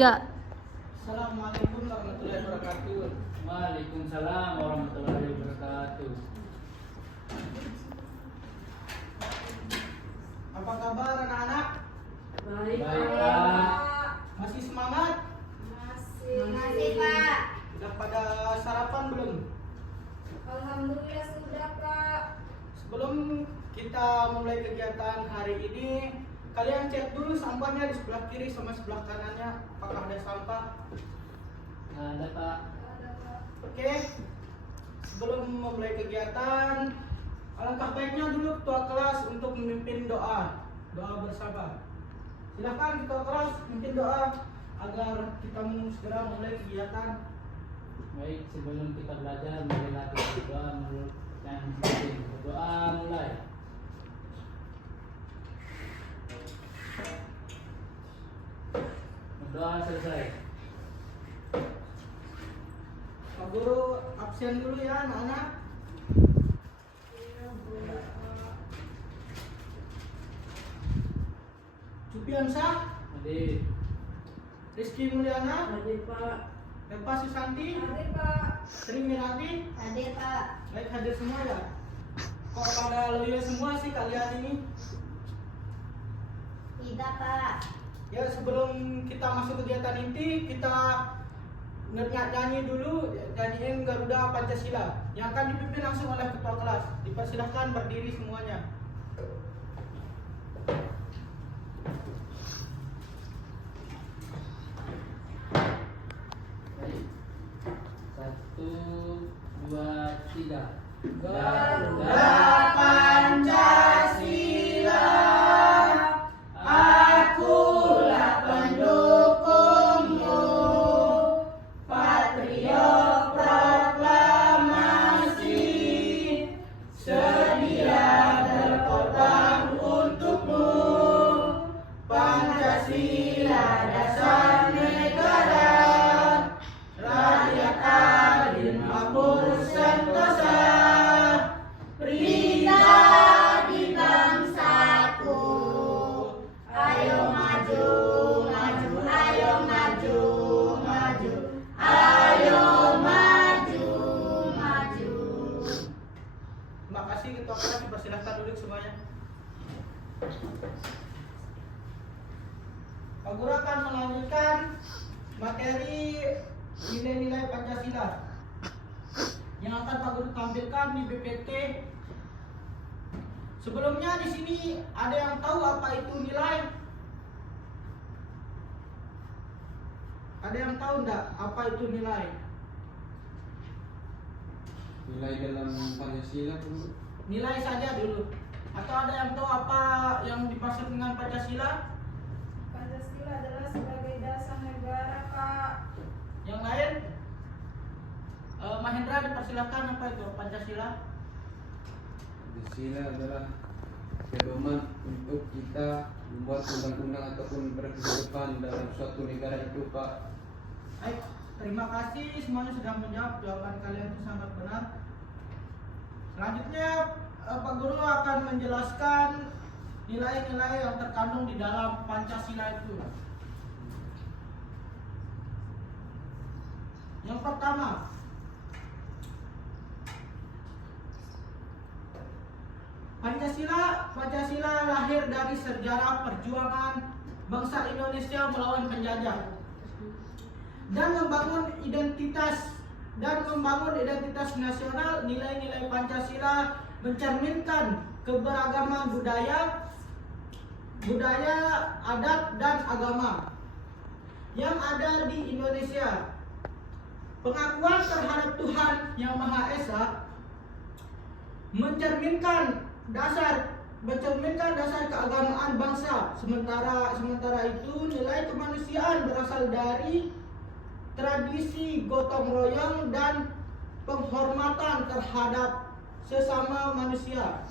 Enggak. Assalamualaikum warahmatullahi wabarakatuh. Waalaikumsalam warahmatullahi wabarakatuh. Apa kabar anak-anak? Baik, Baik, Pak. Masih semangat? Masih Pak. Sudah pada sarapan belum? Alhamdulillah sudah Pak. Sebelum kita mulai kegiatan hari ini, kalian cek dulu sampahnya di sebelah kiri sama sebelah kanannya. Apakah ada sampah? Ada Pak. Oke. Sebelum memulai kegiatan, alangkah baiknya dulu ketua kelas untuk memimpin doa bersama. Silakan ketua kelas memimpin doa agar kita segera mulai kegiatan. Baik, sebelum kita belajar, marilah kita berdoa menurut yang penting. Berdoa mulai. Berdoa selesai. Pak Guru absen dulu ya anak-anak. Supiansah, Hadir. Rizky Mulyana, Hadir Pak. Eva Susanti, Hadir Pak. Sri Mirati. Hadir Pak. Baik, hadir semua ya. Kok pada loyo semua sih kalian ini? Tidak Pak. Ya, sebelum kita masuk kegiatan inti, kita nyanyi dulu, nyanyiin Garuda Pancasila yang akan dipimpin langsung oleh ketua kelas. Dipersilahkan berdiri semuanya. Baik. 1, 2, 3. Garuda Pancasila, akulah pendukungmu, patriot proklamasi, sedia berkorban untukmu. Pancasila dasar negara, rakyat adil makmur sentosa, Pribadi bangsaku. Ayo maju, maju, ayo maju, maju. Ayo maju, maju. Terima kasih ketua kelas, dipersilahkan duduk semuanya. Pak Guru akan melanjutkan materi nilai-nilai Pancasila yang akan Pak Guru tampilkan di BPT. Sebelumnya di sini ada yang tahu apa itu nilai? Ada yang tahu enggak apa itu nilai? Nilai dalam Pancasila dulu. Nilai saja dulu. Atau ada yang tahu apa yang dimaksud dengan Pancasila? Pancasila adalah sebagai dasar negara Pak. Yang lain? Mahendra, dipersilahkan apa itu Pancasila? Pancasila adalah pedoman untuk kita membuat undang-undang ataupun berkehidupan dalam suatu negara itu, Pak. Baik, terima kasih semuanya sudah menjawab. Jawaban kalian itu sangat benar. Selanjutnya Pak Guru akan menjelaskan nilai-nilai yang terkandung di dalam Pancasila itu. Yang pertama, Pancasila lahir dari sejarah perjuangan bangsa Indonesia melawan penjajah dan membangun identitas nasional. Nilai-nilai Pancasila mencerminkan keberagaman budaya, adat dan agama yang ada di Indonesia. Pengakuan terhadap Tuhan Yang Maha Esa mencerminkan dasar keagamaan bangsa. Sementara itu nilai kemanusiaan berasal dari tradisi gotong royong dan penghormatan terhadap sesama manusia.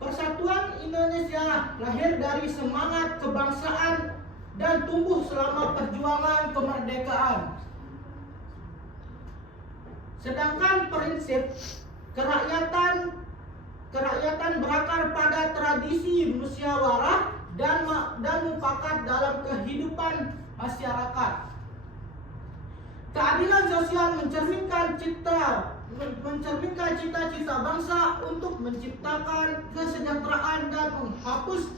Persatuan Indonesia lahir dari semangat kebangsaan dan tumbuh selama perjuangan kemerdekaan. Sedangkan prinsip kerakyatan berakar pada tradisi musyawarah masyarakat. Keadilan sosial mencerminkan cita-cita bangsa untuk menciptakan kesejahteraan dan menghapus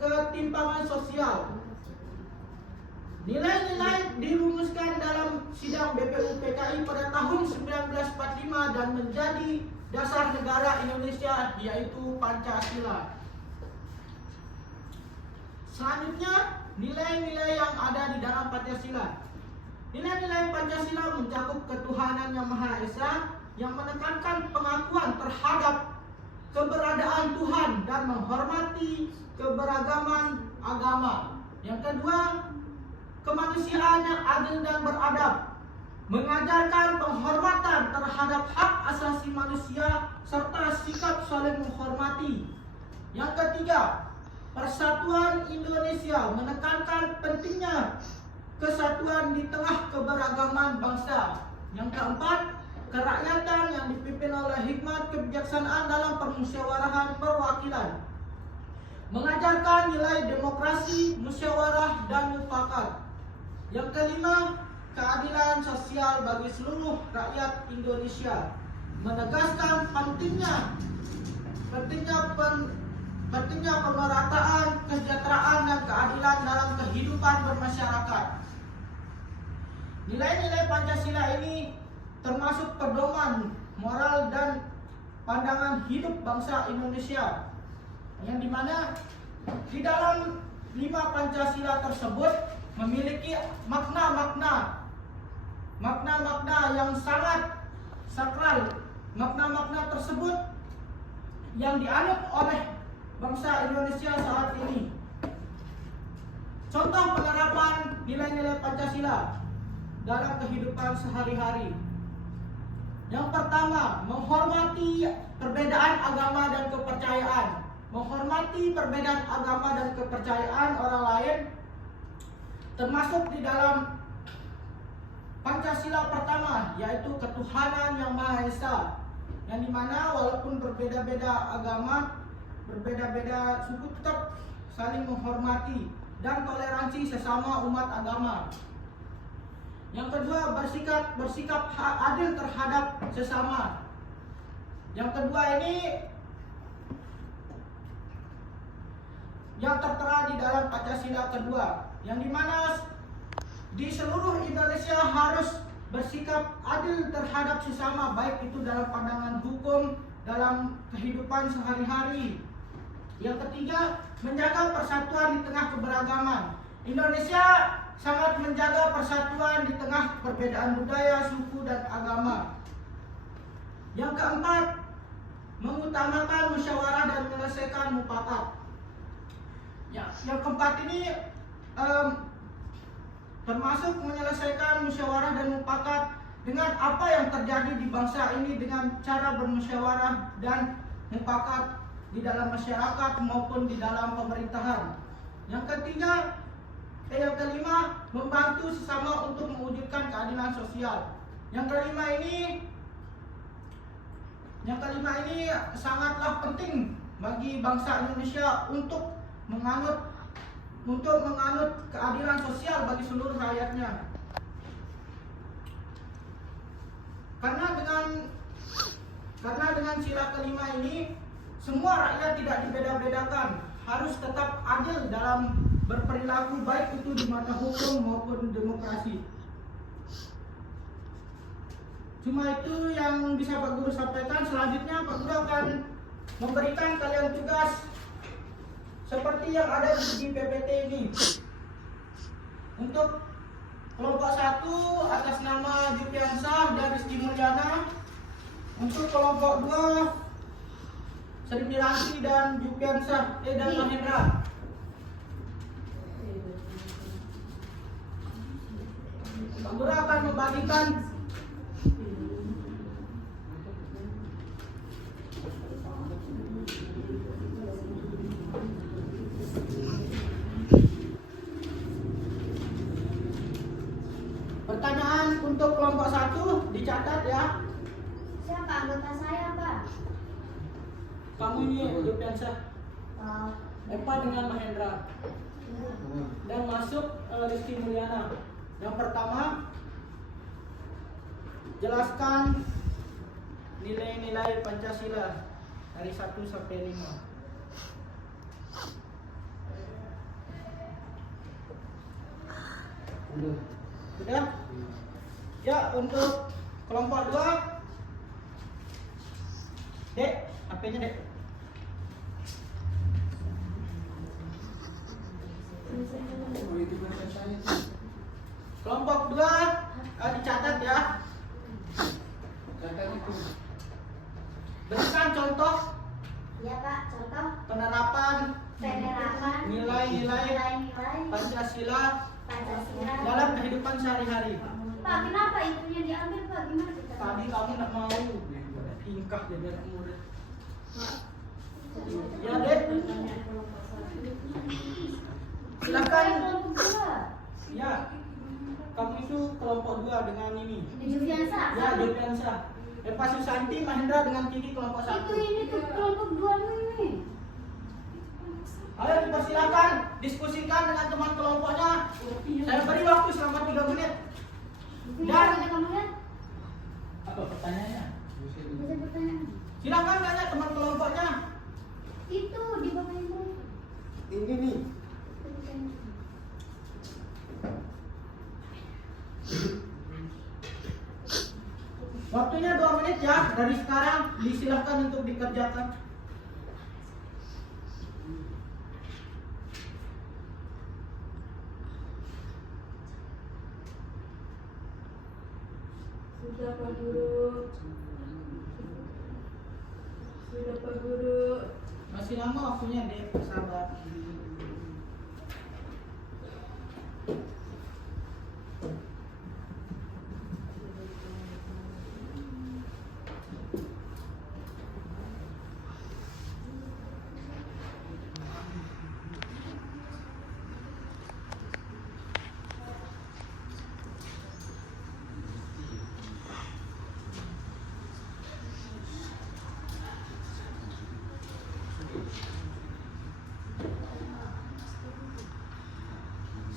ketimpangan sosial. Nilai-nilai dirumuskan dalam sidang BPU PKI pada tahun 1945 dan menjadi dasar negara Indonesia, yaitu Pancasila. Selanjutnya, nilai-nilai yang ada di dalam Pancasila. Nilai-nilai Pancasila mencakup ketuhanan yang Maha Esa yang menekankan pengakuan terhadap keberadaan Tuhan dan menghormati keberagaman agama. Yang kedua, kemanusiaan yang adil dan beradab, mengajarkan penghormatan terhadap hak asasi manusia serta sikap saling menghormati. Yang ketiga, persatuan Indonesia, menekankan pentingnya kesatuan di tengah keberagaman bangsa. Yang keempat, kerakyatan yang dipimpin oleh hikmat kebijaksanaan dalam permusyawarahan perwakilan, mengajarkan nilai demokrasi, musyawarah, dan mufakat. Yang kelima, keadilan sosial bagi seluruh rakyat Indonesia, menegaskan pentingnya pemerataan, kesejahteraan, dan keadilan dalam kehidupan bermasyarakat. Nilai-nilai Pancasila ini termasuk pedoman moral dan pandangan hidup bangsa Indonesia, yang dimana di dalam 5 Pancasila tersebut memiliki makna-makna yang sangat sakral. Makna-makna tersebut yang dianut oleh bangsa Indonesia saat ini. Contoh penerapan nilai-nilai Pancasila dalam kehidupan sehari-hari. Yang pertama, menghormati perbedaan agama dan kepercayaan. Menghormati perbedaan agama dan kepercayaan orang lain termasuk di dalam Pancasila pertama, yaitu ketuhanan yang Maha Esa, yang dimana walaupun berbeda-beda agama, berbeda-beda suku, tetap saling menghormati dan toleransi sesama umat agama. Yang kedua, bersikap adil terhadap sesama. Yang kedua ini yang tertera di dalam Pancasila kedua, yang dimana di seluruh Indonesia harus bersikap adil terhadap sesama, baik itu dalam pandangan hukum, dalam kehidupan sehari-hari. Yang ketiga, menjaga persatuan di tengah keberagaman. Indonesia sangat menjaga persatuan di tengah perbedaan budaya, suku, dan agama. Yang keempat, mengutamakan musyawarah dan menyelesaikan mufakat. Yang keempat ini termasuk menyelesaikan musyawarah dan mufakat dengan apa yang terjadi di bangsa ini dengan cara bermusyawarah dan mufakat di dalam masyarakat maupun di dalam pemerintahan. Yang kelima, membantu sesama untuk mewujudkan keadilan sosial. Yang kelima ini sangatlah penting bagi bangsa Indonesia untuk menganut keadilan sosial bagi seluruh rakyatnya. Karena dengan sila kelima ini, semua rakyat tidak dibeda-bedakan, harus tetap adil dalam berperilaku, baik itu di mata hukum maupun demokrasi. Cuma itu yang bisa Pak Guru sampaikan. Selanjutnya Pak Guru akan memberikan kalian tugas seperti yang ada di PPT ini. Untuk kelompok 1 atas nama Jupiansah dan Rizky Mulyana. Untuk kelompok 2 Sri Miranti dan Jupiansah dan Mahendra. Pak Guru akan membagikan pertanyaan untuk kelompok 1, dicatat ya. Siapa anggota saya, Pak? Kamu ini Jupiansah. Epa dengan Mahendra. Dan masuk Rizky Mulyana. Yang pertama, jelaskan nilai-nilai Pancasila dari 1 sampai 5. Sudah? Ya, untuk kelompok 2, Dek, HP-nya Dek. Oh, itu bahasa saya tuh. Kelompok 2, dicatat ya. Catat itu. Berikan contoh Ya Pak, contoh penerapan penerapan nilai-nilai nilai-nilai Pancasila Pancasila. dalam kehidupan sehari-hari. Pak, kenapa itunya diambil Pak? Gimana kita? Tadi kamu nak mau tingkah jadi anak murid. Ya Dek, silakan. Kelompok dua. Ya, kamu itu kelompok 2 dengan ini. Jufiansa. Ya, Deviansa. Epa Susanti, Mahendra dengan Kiki kelompok 1. Itu ini tuh kelompok dua ini. Ayo dipersilakan diskusikan dengan teman kelompoknya. Saya beri waktu selama 3 menit. Dan kamu lihat? Apa pertanyaannya? Bisa bertanya. Silakan tanya teman kelompoknya. Itu di bawah itu. Ini nih. Waktunya 2 menit ya. Dari sekarang disilahkan untuk dikerjakan. Sudah Pak Guru. Sudah Pak Guru. Masih lama waktunya Dek, sabar.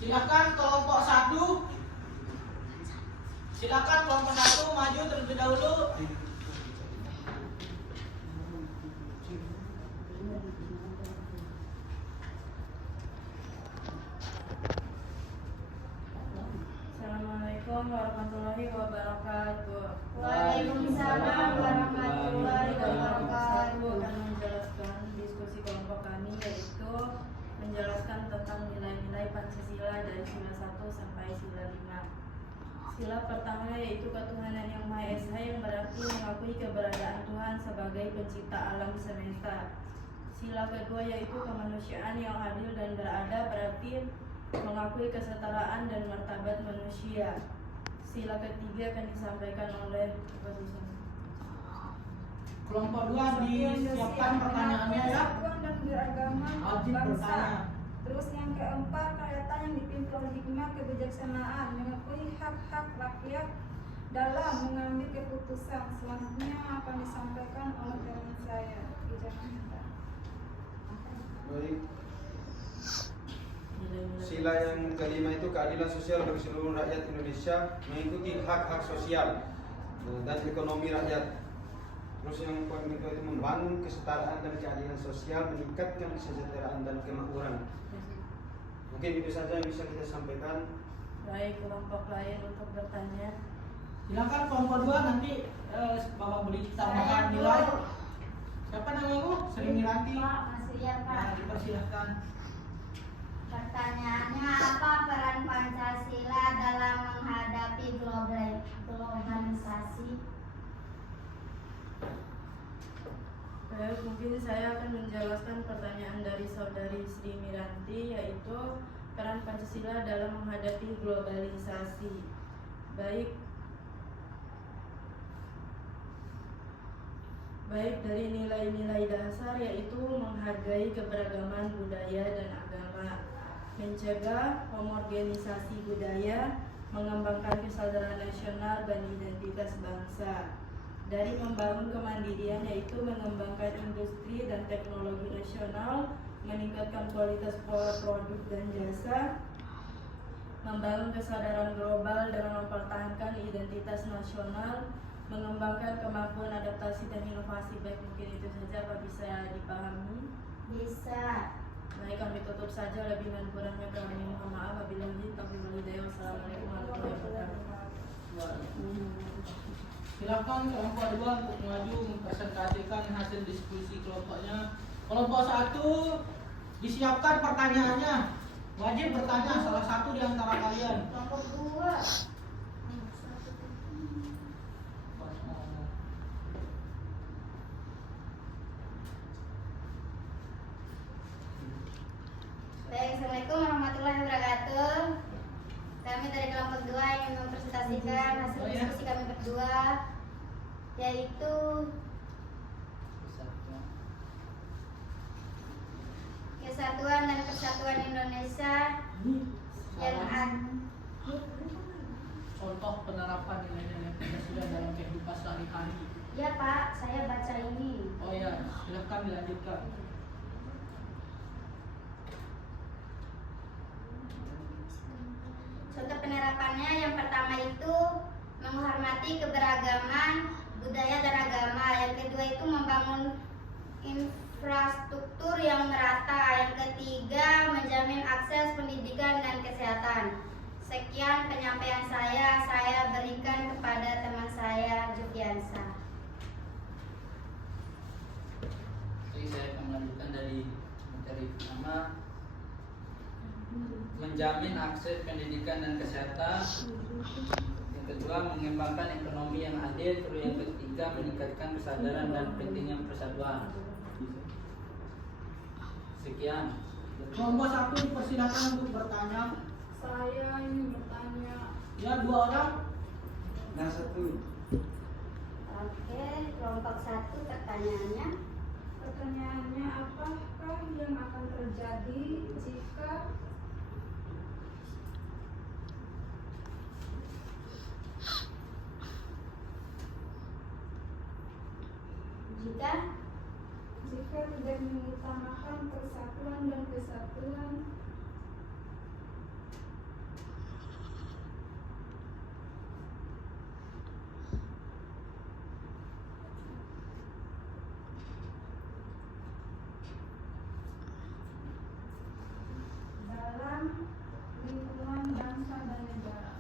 Silakan kelompok 1. Silakan kelompok 1 maju terlebih dahulu. Assalamualaikum warahmatullahi wabarakatuh. Waalaikumsalam warahmatullahi wabarakatuh. Akan menjelaskan diskusi kelompok kami, yaitu menjelaskan tentang nilai-nilai Pancasila dari sila 1 sampai sila 5. Sila pertama yaitu ketuhanan yang Maha Esa, yang berarti mengakui keberadaan Tuhan sebagai pencipta alam semesta. Sila kedua yaitu kemanusiaan yang adil dan beradab, berarti mengakui kesetaraan dan martabat manusia. Sila ketiga akan disampaikan oleh Kelompok 2 disiapkan pertanyaannya ya. Persatuan dan keragaman Wajib bangsa. bertanya. Terus yang keempat, kerakyatan yang dipimpin oleh hikmah kebijaksanaan, mengakui hak-hak rakyat dalam mengambil keputusan. Selanjutnya akan disampaikan oleh teman saya. Baik. Sila yang kelima itu keadilan sosial bagi seluruh rakyat Indonesia, mengikuti hak-hak sosial dan ekonomi rakyat. Terus yang poin kedua itu membangun kesetaraan dan keadilan sosial, meningkatkan kesejahteraan dan kemakmuran. Mungkin itu saja yang bisa kita sampaikan. Baik, kelompok lain untuk bertanya. Silakan kelompok 2 nanti Bapak beri tambahan nilai. Siapa namamu? Sri Miranti. Pak, masih ya Pak. Nah, dipersilahkan. Pertanyaannya, apa peran Pancasila dalam menghadapi globalisasi? Baik, mungkin saya akan menjelaskan pertanyaan dari saudari Sri Miranti, yaitu peran Pancasila dalam menghadapi globalisasi. Baik, dari nilai-nilai dasar, yaitu menghargai keberagaman budaya dan agama, mencegah homogenisasi budaya, mengembangkan kesadaran nasional dan identitas bangsa. Dari membangun kemandirian, yaitu mengembangkan industri dan teknologi nasional, meningkatkan kualitas produk dan jasa, membangun kesadaran global dengan mempertahankan identitas nasional, mengembangkan kemampuan adaptasi dan inovasi. Baik, mungkin itu saja. Apa bisa dipahami? Bisa. Baik, kami tutup saja. Lebih dan kurangnya kami mohon maaf. Wabillahi taufiq wal hidayah. Wassalamualaikum warahmatullahi wabarakatuh. Silakan kelompok 2 untuk maju mempresentasikan hasil diskusi kelompoknya. Kelompok 1 disiapkan pertanyaannya. Wajib bertanya salah satu di antara kalian. Kelompok 2. Baik, Assalamualaikum warahmatullahi wabarakatuh. Kami dari kelompok 2 ingin mempresentasikan hasil diskusi kami berdua, yaitu Kesatuan dan Persatuan Indonesia yang Contoh penerapan nilai-nilai Pancasila dalam kehidupan sehari-hari. Ya Pak, saya baca ini. Oh ya, silakan dilanjutkan. Contoh penerapannya yang pertama itu menghormati keberagaman budaya dan agama. Yang kedua itu membangun infrastruktur yang merata. Yang ketiga menjamin akses pendidikan dan kesehatan. Sekian penyampaian saya berikan kepada teman saya Jufiansa. Jadi saya akan melanjutkan dari materi pertama, menjamin akses pendidikan dan kesehatan. Yang kedua, mengembangkan ekonomi yang adil. Terus yang ketiga, meningkatkan kesadaran dan pentingnya persatuan. Sekian. Kelompok 1 dipersilakan untuk bertanya. Saya ingin bertanya. Ya, 2 orang. Nah, 1. Oke, kelompok 1 pertanyaannya. Pertanyaannya, apakah yang akan terjadi jika tidak mengutamakan persatuan dan kesatuan? Dalam lingkungan bangsa dan negara.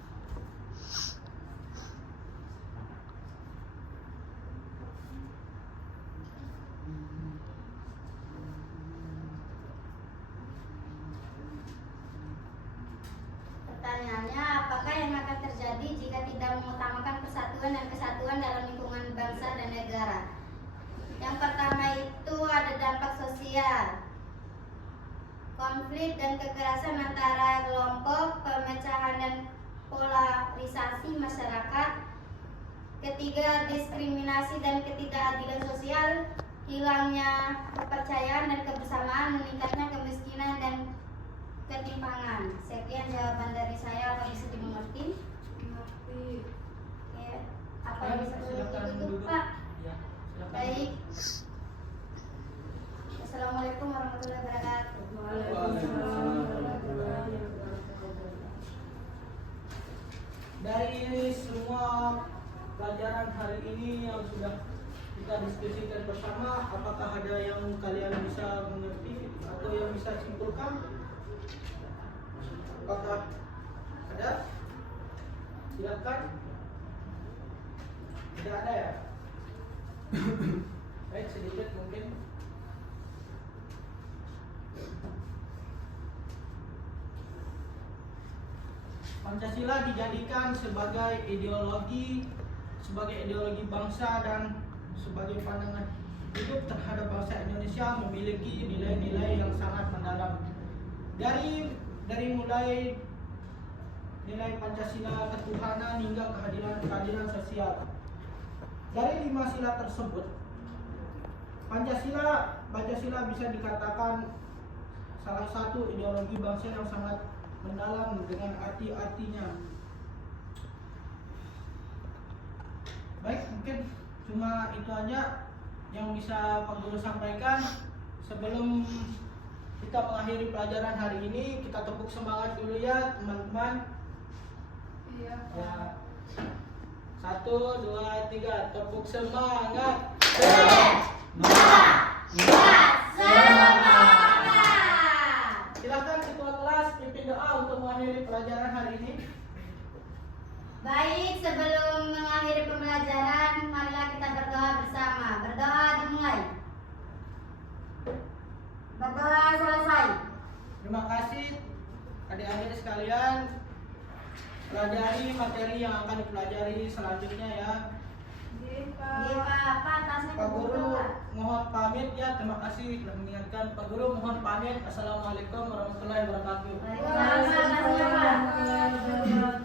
Pertanyaannya, apakah yang akan terjadi jika tidak mengutamakan persatuan dan kesatuan dalam lingkungan bangsa dan negara? Yang pertama itu ada dampak sosial, konflik dan kekerasan antara kelompok, pemecahan dan polarisasi masyarakat. Ketiga, diskriminasi dan ketidakadilan sosial, hilangnya kepercayaan dan kebersamaan, meningkatnya kemiskinan dan ketimpangan. Sekian jawaban dari saya. Apa bisa dimengerti? Mengerti. Ya. Apa Ya, bisa silakan ditutup, duduk. Pak? Ya, silakan. Baik. Assalamualaikum warahmatullahi wabarakatuh. Waalaikumsalam warahmatullahi wabarakatuh. Dari semua pelajaran hari ini yang sudah kita diskusikan bersama, apakah ada yang kalian bisa mengerti atau yang bisa simpulkan? Apakah ada? Silakan. Tidak ada ya? Baik, sedikit mungkin. Pancasila dijadikan sebagai ideologi bangsa dan sebagai pandangan hidup terhadap bangsa Indonesia, memiliki nilai-nilai yang sangat mendalam. Dari mulai nilai Pancasila, ketuhanan hingga keadilan sosial. Dari 5 sila tersebut, Pancasila bisa dikatakan salah satu ideologi bangsa yang sangat mendalam dengan arti-artinya. Baik, mungkin cuma itu aja yang bisa Pak Guru sampaikan. Sebelum kita mengakhiri pelajaran hari ini. Kita tepuk semangat dulu ya teman-teman. Iya, Ya. Pak. 1, 2, 3, tepuk semangat. Silakan ketua kelas pimpin doa untuk mengakhiri pelajaran hari ini. Baik, sebelum mengakhiri pembelajaran, marilah kita berdoa bersama. Berdoa dimulai. Berdoa selesai. Terima kasih adik-adik sekalian. Pelajari materi yang akan dipelajari selanjutnya ya. Iya, Iya, Pak. Pak, tasnya Pak Guru kebuka, Pak. mohon pamit ya. Terima kasih telah mengingatkan. Pak Guru mohon pamit. Assalamualaikum warahmatullahi wabarakatuh. Waalaikumsalam. Waalaikumsalam warahmatullahi wabarakatuh.